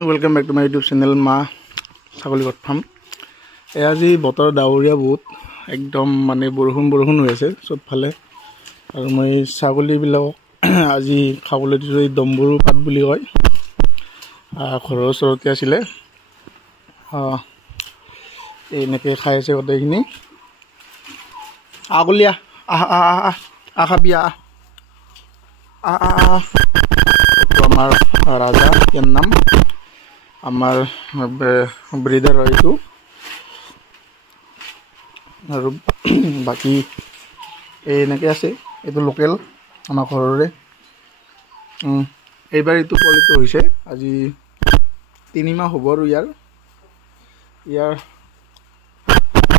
Welcome back to my YouTube channel मा ছাগলীগত farm আজি বতৰ ডাৱৰীয়া বহুত একদম মানে বৰষুণ হৈ আছে সব ফালে আৰু মই ছাগলীবিলাক আজি খাবলৈ দিছো এই দম্বৰু পাত বুলি কয় ঘৰৰ ওচৰতে আছিলে এনেকৈ খাই আছে গোটেইখিনি আগলিয়া খাবিয়া আমাৰ ৰাজা ইয়াৰ নাম আমাৰ ব্ৰিডাৰ হয় এইটো আৰু বাকি এনেকৈ আছে এইটো লোকেল আমাৰ ঘৰৰে এইবাৰ এইটো পোৱালিটো হৈছে আজি 3 মাহ হ'ব আৰু ইয়াৰ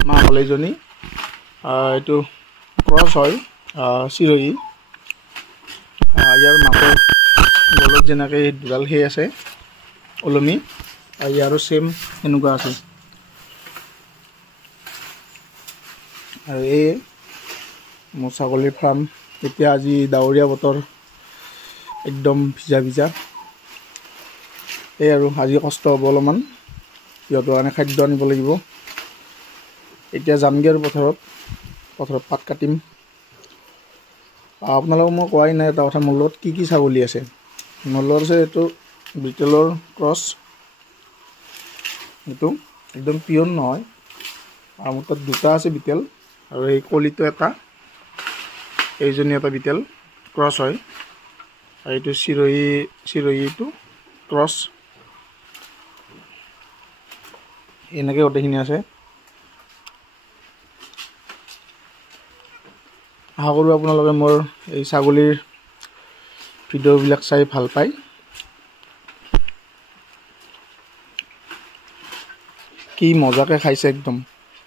মা কলেজনী এইটো ক্ৰছ হয় চিৰহি ইয়াৰ মাকৰ গলত যেনেকৈ দুডাল সেই আছে ওলমি ইয়াৰো সেম এনেকুৱা আছে আৰু এই মোৰ ছাগলীৰ ফাৰ্ম এতিয়া আজি ডাৱৰীয়া বতৰ একদম ভিজা এই আৰু আজি কষ্ট হ'ব অলপমান সিহঁতৰ কাৰণে খাদ্য আনিব লাগিব এতিয়া যামগৈ আৰু পথাৰত পাত কাটিম আপোনালোকক মই কোৱাই নাই এটা কথা মোৰ লগত কি ছাগলী আছে মোৰ লগত আছে এইটো বিটেলৰ ক্ৰছ এইটো একদম পিয়ৰ নহয় আৰু মোৰ তাত দুটা আছে বিটেল আৰু এই কলিটো এটা এইজনী এটা বিটেল ক্ৰছ হয় আৰু এইটো চিৰহিটো ক্ৰছ এনেকৈ গোটেইখিনি আছে আশা কৰোঁ আপোনালোকে মোৰ এই ছাগলীৰ ভিডিঅ'বিলাক চাই ভাল পায় কি মজাকে খাইছে একদম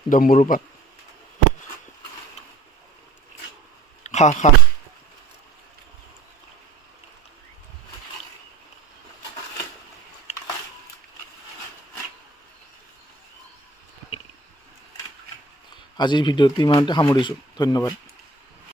দম্বৰু পাত খা আজিৰ ভিডিঅ'টো ইমানতে সামৰিছোঁ ধন্যবাদ।